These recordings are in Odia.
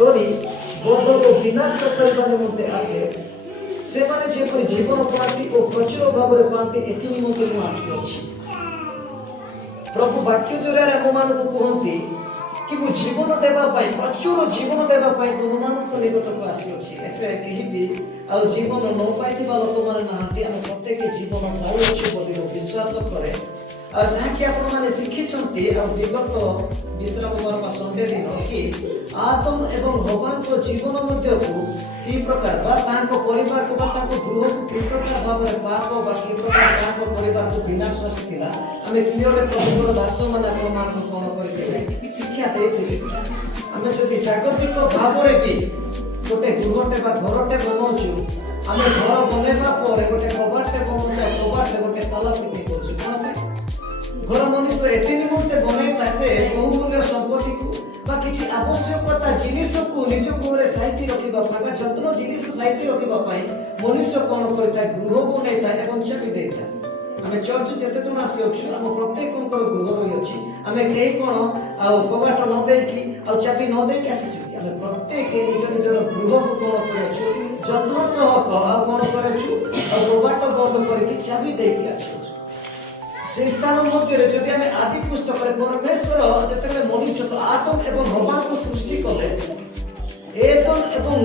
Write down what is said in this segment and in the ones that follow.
ଚୋରି ବଧ ଓ ବିନାଶ କରିବା ନିମନ୍ତେ ଆସେ ସେମାନେ ଯେପରି ଜୀବନ ପାଆନ୍ତି ଓ ପ୍ରଚୁର ଭାବରେ ପାଆନ୍ତି ଏଥି ନିମନ୍ତେ ମୁଁ ଆସିଅଛି। ପ୍ରଭୁ ବାକ୍ୟ ଜରିଆରେ ଆମମାନଙ୍କୁ କୁହନ୍ତି कि वो जीवन देवा प्रचुर जीवन देवा तुमମାନଙ୍କ ନିକଟକୁ ଆସିଅଛି। ଏଥିରେ କେହି ବି ଆଉ ଜୀବନ ନ ପାଇଥିବା ଲୋକମାନେ ନାହାନ୍ତି। ଆମେ ପ୍ରତ୍ୟେକ ଜୀବନ ପାଉଅଛୁ ବୋଲି ମୁଁ ବିଶ୍ୱାସ କରେ। ଆଉ ଯାହାକି ଆପଣମାନେ ଶିଖିଛନ୍ତି ଆଉ ବିଗତ ବିଶ୍ରାମବାର ବା ସନ୍ଧ୍ୟା ଦିନ କି ଆଦମ ଏବଂ ହବାଙ୍କ ଜୀବନ ମଧ୍ୟକୁ କି ପ୍ରକାର ବା ତାଙ୍କ ପରିବାରକୁ ବା ତାଙ୍କ ଗୃହକୁ କି ପ୍ରକାର ଭାବରେ ପାପ ବା କି ପ୍ରକାର ତାଙ୍କ ପରିବାରକୁ ବିନାଶ ଆସିଥିଲା ଆମେ କ୍ଲିୟରରେ ପ୍ରଭୁଙ୍କର ଦାସମାନେ ଆପଣମାନଙ୍କୁ କ'ଣ କରିଥିଲେ ଶିକ୍ଷା ଦେଇଥିଲେ। ଆମେ ଯଦି ଜାଗତିକ ଭାବରେ ବି ଗୋଟେ ଗୃହଟେ ବା ଘରଟେ ବନଉଛୁ ଆମେ ଘର ବନେଇବା ପରେ ଗୋଟେ କବାଟଟେ ବନଉଛୁ ଆଉ କବାଟରେ ଗୋଟେ ତାଲା ଫିଟିଂ କରୁଛୁ କ'ଣ ପାଇଁ? ଘର ମଣିଷ ଏଥି ନିମନ୍ତେ ବନେଇଥାଏ ସେ ବହୁମୂଲ୍ୟ ସମ୍ପତ୍ତିକୁ ବା କିଛି ଆବଶ୍ୟକତା ଜିନିଷକୁ ନିଜ ଗୃହରେ ସାଇତି ରଖିବା ପାଇଁ ବା ଯତ୍ନ ଜିନିଷ ସାଇତି ରଖିବା ପାଇଁ ମନୁଷ୍ୟ କ'ଣ କରିଥାଏ ଗୃହ ବନେଇଥାଏ ଏବଂ ଚାବି ଦେଇଥାଏ। ଆମେ ଚର୍ଚ୍ଚ ଯେତେ ଜଣ ଆସିଅଛୁ ଆମ ପ୍ରତ୍ୟେକଙ୍କର ଗୃହ ରହିଅଛି। ଆମେ କେହି କ'ଣ ଆଉ କବାଟ ନ ଦେଇକି ଆଉ ଚାବି ନ ଦେଇକି ଆସିଛୁ କି? ଆମେ ପ୍ରତ୍ୟେକ ନିଜ ନିଜର ଗୃହକୁ କ'ଣ କରୁଛୁ ଯତ୍ନ ସହ ଆଉ କ'ଣ କରୁଛୁ ଆଉ କବାଟ ବନ୍ଦ କରିକି ଚାବି ଦେଇକି ଆସିଛୁ। ସେ ସ୍ଥାନ ମଧ୍ୟରେ ଯଦି ଆମେ ଆଦି ପୁସ୍ତକରେ ପରମେଶ୍ୱର ଯେତେବେଳେ ମନୁଷ୍ୟ ଆଦମ ଏବଂ ହବାଙ୍କୁ ସୃଷ୍ଟି କଲେ ଏଦନ ଏବଂ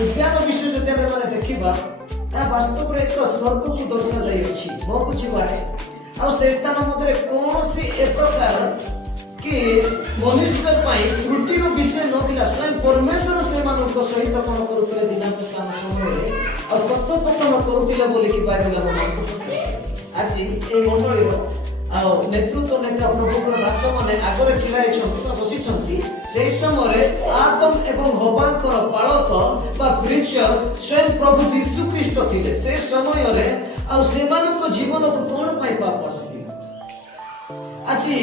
ଉଦ୍ୟାନ ବିଷୟ ଯଦି ଆମେ ମାନେ ଦେଖିବା ତାହା ବାସ୍ତବରେ ଏକ ସ୍ୱର୍ଗକୁ ଦର୍ଶାଯାଇଅଛି ମୋ ବୁଝିବାରେ। ଆଉ ସେ ସ୍ଥାନ ମଧ୍ୟରେ କୌଣସି ଏ ପ୍ରକାର କି ମନୁଷ୍ୟ ପାଇଁ ତ୍ରୁଟିର ବିଷୟ ନଥିଲା। ସ୍ୱୟଂ ପରମେଶ୍ୱର ସେମାନଙ୍କ ସହିତ କ'ଣ କରୁଥିଲେ ଦିନାଙ୍କ ସମୟରେ ଆଉ କଥୋପକଥନ କରୁଥିଲେ ବୋଲିକି ବାଇବେଲ ଆମମାନଙ୍କୁ ଆଜି এই ମଣ୍ଡଳୀର ଆଉ ନେତୃତ୍ୱ ନେତା ପ୍ରଭୁଙ୍କର ଦାସମାନେ ଆଗରେ ଛିଡ଼ା ହେଇଛନ୍ତି ବା ବସିଛନ୍ତି। ସେହି ସମୟରେ ଆଦମ ଏବଂ ହବାଙ୍କର ପାଳକ ବା ପ୍ରିଚର ସ୍ୱୟଂ ପ୍ରଭୁ ଯୀଶୁ ଖ୍ରୀଷ୍ଟ ଥିଲେ। ସେ ସମୟରେ ଆଉ ସେମାନଙ୍କ ଜୀବନକୁ କ'ଣ ପାଇଁ ପାପ ଆସିଥିଲା? ଆଜି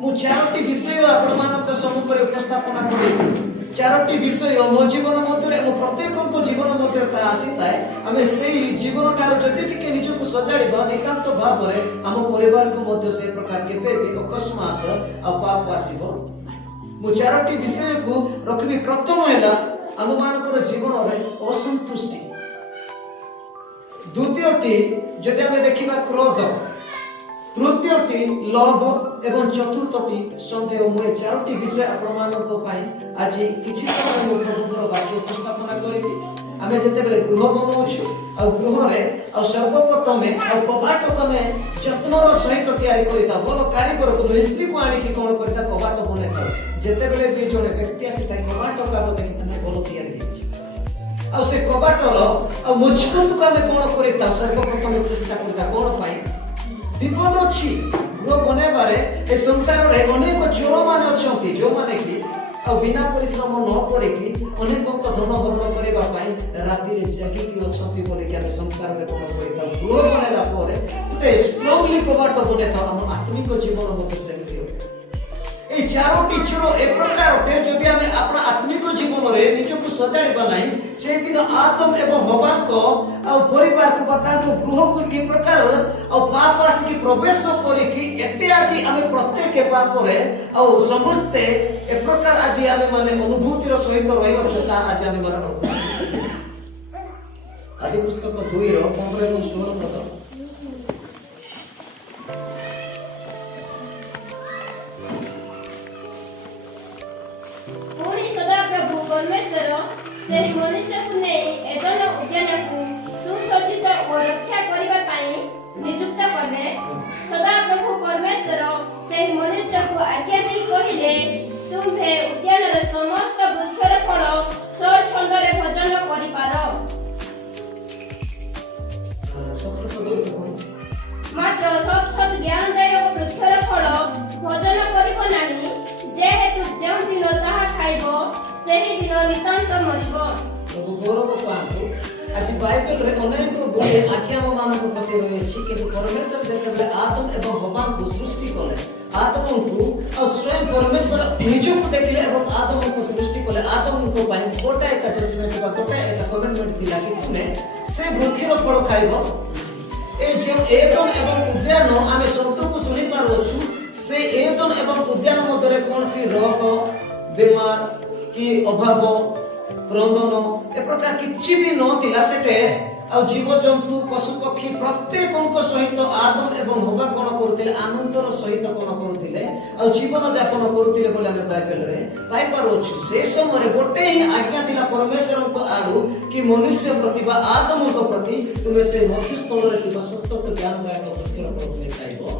ମୁଁ ଚାରୋଟି ବିଷୟ ଆପଣମାନଙ୍କ ସମ୍ମୁଖରେ ଉପସ୍ଥାପନା କରିବି। ଚାରୋଟି ବିଷୟ ମୋ ଜୀବନ ମଧ୍ୟରେ ମୋ ପ୍ରତ୍ୟେକଙ୍କ ଜୀବନ ମଧ୍ୟରେ ତାହା ଆସିଥାଏ। ଆମେ ସେଇ ଜୀବନ ଠାରୁ ଯଦି ଟିକେ ନିଜକୁ ସଜାଡ଼ିବା ନିତାନ୍ତ ଭାବରେ ଆମ ପରିବାରକୁ ମଧ୍ୟ ସେ ପ୍ରକାର କେବେ ବି ଅକସ୍ମାତ ଆଉ ପାପ ଆସିବ। ମୁଁ ଚାରୋଟି ବିଷୟକୁ ରଖିବି। ପ୍ରଥମ ହେଲା ଆମମାନଙ୍କର ଜୀବନରେ ଅସନ୍ତୁଷ୍ଟି। ଦ୍ୱିତୀୟଟି ଯଦି ଆମେ ଦେଖିବା କ୍ରୋଧ, ତୃତୀୟଟି ଲୋଭ ଏବଂ ଚତୁର୍ଥଟି ସନ୍ଦେହ। ମୁଁ ଏ ଚାରୋଟି ବିଷୟ ଆପଣମାନଙ୍କ ପାଇଁ ଆଜି କିଛି ସମୟ ମୁଁ ପ୍ରଭୁଙ୍କର ବାକ୍ୟ ଉପସ୍ଥାପନା କରିବି। ଆମେ ଯେତେବେଳେ ଗୃହ ବନଉଛୁ ଆଉ ଗୃହରେ ଆଉ ସର୍ବପ୍ରଥମେ ଆଉ କବାଟକୁ ଆମେ ଯତ୍ନର ସହିତ ତିଆରି କରିଥାଉ। ଭଲ କାରିଗରକୁ ମିସ୍ତ୍ରୀକୁ ଆଣିକି କ'ଣ କରିଥାଉ କବାଟ ବନେଇଥାଉ। ଯେତେବେଳେ ବି ଜଣେ ବ୍ୟକ୍ତି ଆସିଥାଏ କବାଟକୁ ଆଗ ଦେଖିଥାଏ ଭଲ ତିଆରି ହେଇଛି। ଆଉ ସେ କବାଟର ଆଉ ମଜବୁତକୁ ଆମେ କ'ଣ କରିଥାଉ ସର୍ବପ୍ରଥମେ ଚେଷ୍ଟା କରିଥାଉ କ'ଣ ପାଇଁ? ବିପଦ ଅଛି ଗୃହ ବନେଇବାରେ। ଏ ସଂସାରରେ ଅନେକ ଚୋରମାନେ ଅଛନ୍ତି ଯେଉଁମାନେ କି ଆଉ ବିନା ପରିଶ୍ରମ ନ କରିକି ଅନେକଙ୍କ ଧନ ହରଣ କରିବା ପାଇଁ ରାତିରେ ଜାଗିକି ଅଛନ୍ତି ବୋଲିକି ଆମେ ସଂସାରରେ କ'ଣ କରିଥାଉ ଗୃହ ବନେଇଲା ପରେ ଗୋଟେ ଷ୍ଟ୍ରଙ୍ଗଲି କବାଟ ବନେଇଥାଉ। ଆମ ଆତ୍ମିକ ଜୀବନ ମଧ୍ୟ ସେମିତି ହୁଏ। এই চারটি চোর এক প্রকার যদি আমি আপনার আত্মিক জীবନରେ নিজକୁ ସଜାଡ଼ିବା ନାହିଁ ସେଦିନ ଆଦମ ଏବଂ ହବାଙ୍କ ଆଉ ପରିବାରକୁ ବା ତାଙ୍କ ଗୃହକୁ କି ପ୍ରକାର ଆଉ ପାପ ଆସିକି ପ୍ରବେଶ କରିକି ଏତେ ଆଜି ଆମେ ପ୍ରତ୍ୟେକ ପାପରେ ଆଉ ସମସ୍ତେ ଏ ପ୍ରକାର ଆଜି ଆମେ ମାନେ ଅନୁଭୂତିର ସହିତ ରହିଅଛୁ ତା ଆଜି ଆମେ ମାନେ ଆଦି ପୁସ୍ତକ 2ର 15 ଏବଂ 16 ପଦ। परमेश्वर ସେହି ମନୁଷ୍ୟକୁ ନେଇ ଏଦନ ଉଦ୍ୟାନକୁ ସୁସଜ୍ଜିତ ଓ ରକ୍ଷା କରିବା ପାଇଁ ନିଯୁକ୍ତ କଲେ। ସଦାପ୍ରଭୁ ପରମେଶ୍ୱର ସେହି ମନୁଷ୍ୟକୁ ଆଜ୍ଞା ଦେଇ କହିଲେ, ତୁମ୍ଭେ ଉଦ୍ୟାନର ସମସ୍ତ ବୃକ୍ଷର ଫଳ ସ୍ୱଚ୍ଛନ୍ଦରେ ଭୋଜନ କରିପାର, ମାତ୍ର ସତ୍ ଜ୍ଞାନଦାୟକ ବୃକ୍ଷର ଫଳ ଭୋଜନ କରିବ ନାହିଁ, ଯେହେତୁ ଯେଉଁଦିନ ତାହା ଖାଇବ ସେହିଦିନ ନିତାନ୍ତ ମରିବ। ପ୍ରଭୁ ଗୌରବ ପାଆନ୍ତୁ। ଆଜି ବାଇବେଲରେ ଅନେକ ଗୁଡ଼ିଏ ଆଜ୍ଞା ଆମମାନଙ୍କ ପ୍ରତି ରହିଅଛି। କିନ୍ତୁ ପରମେଶ୍ୱର ଯେତେବେଳେ ଆଦମ ଏବଂ ହବାଙ୍କୁ ସୃଷ୍ଟି କଲେ ଆଦମଙ୍କୁ ଆଉ ସ୍ୱୟଂ ପରମେଶ୍ୱର ନିଜକୁ ଦେଖିଲେ ଏବଂ ଆଦମଙ୍କୁ ସୃଷ୍ଟି କଲେ ଆଦମଙ୍କ ପାଇଁ ଗୋଟାଏ ଏକା ଜଜମେଣ୍ଟ ବା ଗୋଟାଏ ଏକା କମିଟମେଣ୍ଟ ଥିଲା କି ତୁମେ ସେ ବୃକ୍ଷର ଫଳ ଖାଇବ। ଏ ଯେଉଁ ଏଦନ ଏବଂ ଉଦ୍ୟାନ ଆମେ ଶବ୍ଦକୁ ଶୁଣି ପାରୁଅଛୁ ସେ ଏଦନ ଏବଂ ଉଦ୍ୟାନ ମଧ୍ୟରେ କୌଣସି ରୋଗ ବେମାର कि अभाव क्रंदन ए प्रकार किछि भी नथिला सेते आ जीवजंतु पशु पक्षी प्रत्येक सहित आदम एवं हवा कोन करुथिले आनंदर सहित कोन करुथिले आ जीवन यापन करुथिले बोले हम बाइबल रे पाई पारोछु से समय रे गोटे ही आज्ञा थिला परमेश्वर को आडू कि मनुष्य प्रति बा आदम को प्रति तुमे से मध्य स्थल रे कि सस्तत ज्ञान प्राप्त करथिलो प्रभु चाहबो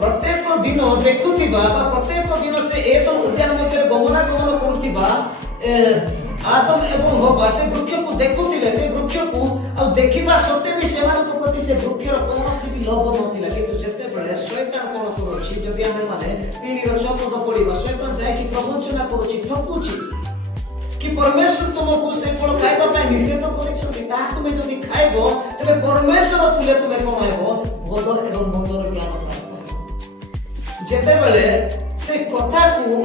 प्रत्येक दिन देखुथिबा बा प्रत्येक दिन से एतम उद्यान मध्य गमनागमन करुथिबा आदम एवं हवा से वृक्ष को देखुथिले से वृक्ष को आ देखिबा सत्य भी सेमान को प्रति से वृक्षर कोनोसी भी लोभ नथिला किंतु जते बेले शैतान कोन करूछि जदि हमें माने 3 रो 14 पढिबा शैतान जाय कि प्रवचना करूछि ठकुछि कि परमेश्वर तुमको से फल खाइबा पय निषेध करिछथि ता तुमे जदि खाइबो तबे परमेश्वर तुले तुमे कमाइबो भल एवं मंदर ज्ञान प्राप्त जते बेले से कथा को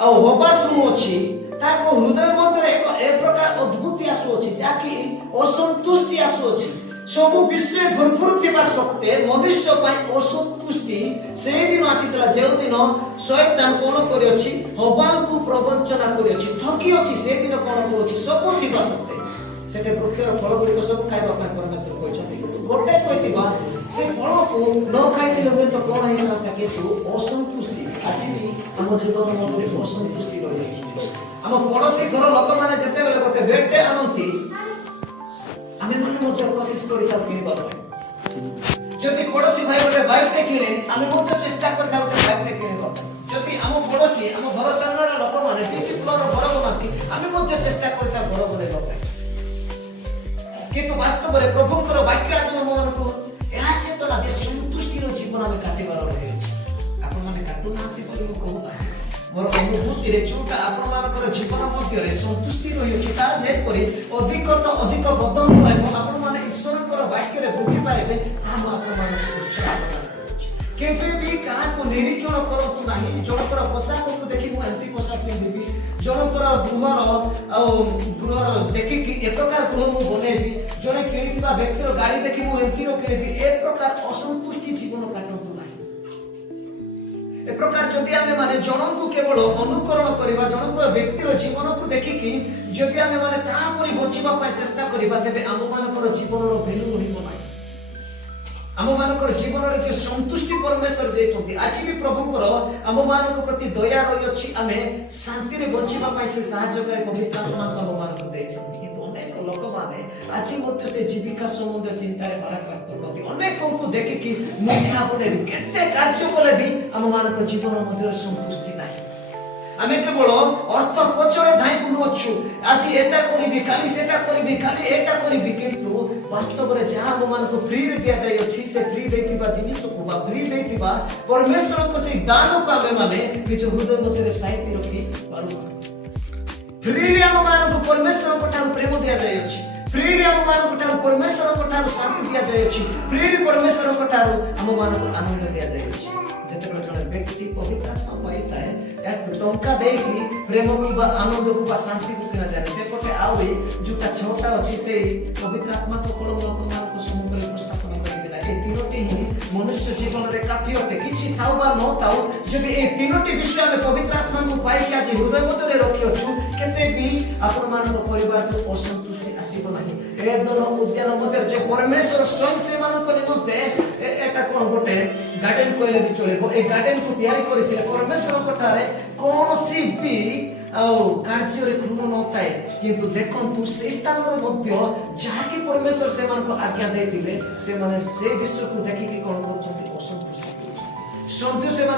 आ हवा सुनुछि ताको हृदय मध्य एक प्रकार अद्भुत आसुछि जाकि असंतुष्टि आसुछि सब विश्व भरपूर थिबा सत्य मनुष्य पय असंतुष्टि से दिन आसीतला जे दिन शैतान कोन करियोछि हवान को प्रवचना करियोछि ठकी अछि से दिन कोन करियोछि सब थिबा सत्य सेते वृक्षर फल गुडी सब खाइबा पय परमेश्वर कहछथि गोटे कहितिबा से फल को न खाइले होय तो कोन हे सकता किंतु असंतुष्टि आज भी हम जीवन मध्य असंतुष्टि रहि अछि हम पड़ोसी घर लोक माने जते बेले गोटे बेटे आनंती आमे माने मध्य कोशिश करिता किनबा जदि पड़ोसी भाई गोटे बाइक टे किने आमे मध्य चेष्टा करता गोटे बाइक टे किनबा जदि हम पड़ोसी हम घर सामने लोक माने जेति फ्लोर घर बनाती आमे मध्य चेष्टा करता घर बनेबा किंतु वास्तव रे प्रभुकर वाक्य आत्मा मन को एहा चेतना दे संतुष्टि रो जीवन आमे काटिबार रहे आपण माने काटू नाथि बोली को कहू मोर अनुभूति रे चोटा आपण मानकर जीवन मध्य रे संतुष्टि रहि अछि ता जे परि अधिक तो अधिक बदन होइबो आपण माने ईश्वरकर वाक्य रे बुद्धि पाइबे हम आपण माने उत्साह केबे भी कहा को निरीक्षण करतु नाही जनकर पोशाक को देखि मु एंती पोशाक पिंदिबी जनकर गृहर देखि कि एक प्रकार गृह मु बनेबी जने किनिबा व्यक्तिर गाड़ी देखि मु एंती रो किनिबी एक प्रकार असंतुष्टि जीवन काटतु ए प्रकार जदि आमे माने जनन को केवल अनुकरण करिबा जनक व्यक्तिर जीवन को देखि कि जदि आमे माने ता परि बचिबा पय चेष्टा करिबा तेबे आम मानकर जीवन रो भैल्यू होइबो नाही आम मानकर जीवन रे जे संतुष्टि परमेश्वर जेतोंती आज भी प्रभुकर आम मानक प्रति दया रहि अछि आमे शांति रे बचिबा पय से सहायकारी पवित्र आत्मा को आम मानक दैछंती किंतु अनेक लोक माने आज मध्य से जीविका संबंध चिंता रे पराक्रम करती अनेक को देखि कि मुखिया बने केते कार्य कले भी आम मानक जीवन मध्य संतुष्टि नाही आमे केवल अर्थ पछरे धाई बुलु अछु आज एटा करिबी खाली सेटा करिबी खाली एटा करिबी किंतु वास्तव रे जहा हम मानको फ्री रे दिया जाय अछि से फ्री देतिबा जिनिस को बा फ्री देतिबा परमेश्वर को से दान को आमे माने निज हृदय मध्य रे साइति रखि पारु फ्री रे हम मानको परमेश्वर को ठार प्रेम दिया जाय अछि फ्री रे हम मानको ठार परमेश्वर को ठार शांति दिया जाय अछि फ्री रे परमेश्वर को ठार हम मानको आनंद दिया जाय अछि जते जने व्यक्ति पवित्र आत्मा पाइता है या टंका देकी प्रेम को बा आनंद को बा शांति को किना जाय से पटे आवे जुटा छोटा अछि से पवित्र आत्मा को कोलो अपमान को समुद्र उपस्थापन करिबिला ए तीनोटी ही मनुष्य जीवन रे काफी अटे किछि थाउ बा न थाउ जदि ए तीनोटी विषय में पवित्र आत्मा को पाई के आज हृदय मध्य रे रखि अछु केते भी आपण मानक परिवार को असंतुष्टि आसीबो नाही ए दोनो उद्यान मध्य जे परमेश्वर स्वयं से मानक निमंते एटा कोन गोटे गार्डन कोइले भी चलेबो ए गार्डन को तयारी करिथिले परमेश्वर कोठारे कोनोसी भी कार्य रे खुनो नताए किंतु देखंतु से स्थान रे मध्य जहा कि परमेश्वर से मान को आज्ञा देथिले से माने से विश्व को देखि कि कोन करछथि असंतुष्ट संतोष से